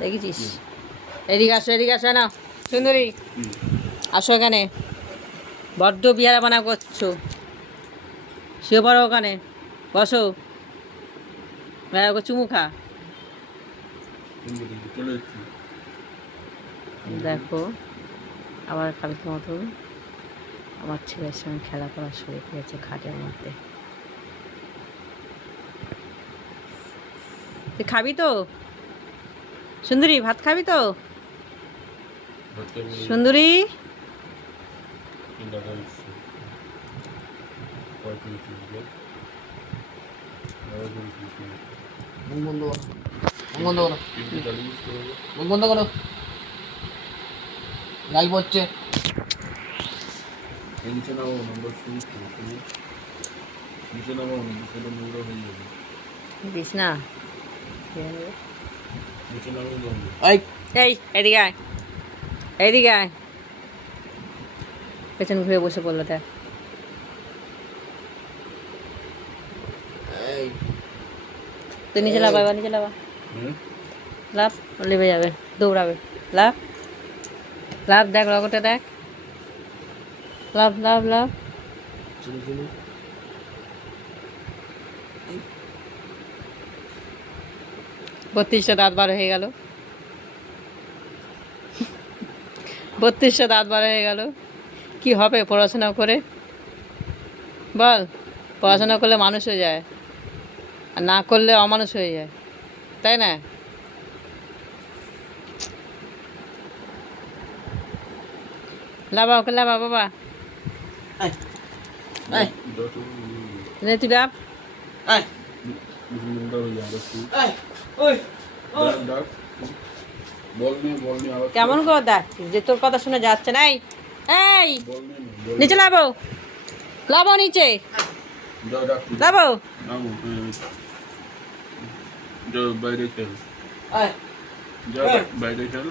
দেখেছিস? এদিকে আসো, এদিকে আসো না সুন্দরী, আসো এখানে। বড্ড বিহারা বানা করছো। শুয়ে পড়ো ওখানে, বসো, চুমু খা। দেখো আবার কালকে মতন আমার ছেলের সঙ্গে খেলা করা শুরু করেছে খাটের মধ্যে। তুই খাবি তো সুন্দরী? ভাত খাবি তো সুন্দরী? বন্ধ করো, লাইভ হচ্ছে। দিস না। এই এদিকে আয়, এইদিকে আয়। পেছন ঘুরে বসে পড়লো দেখ। তুই নিচে লাভ, এবার নিচে লাভা, লাভ, লেবে যাবে, দৌড়াবে, লাভ লাভ, দেখ লগটা দেখ, লাভ লাভ লাভ। 32টা দাঁত বার হয়ে গেল, 32টা দাঁত বার হয়ে গেল। কি হবে পড়াশোনা করে বল? পড়াশোনা করলে মানুষ হয়ে যায়, আর না করলে অমানুষ হয়ে যায়, তাই না? লাভা ওকে, লাভা বাবা, তুই লাভ। কেমন করে ডাকছিস যে তোর কথা শুনে যাচ্ছে না? এই নিচে লাভো, লাভো নিচে, লাভো। বাইরে খেল, বাইরে খেল।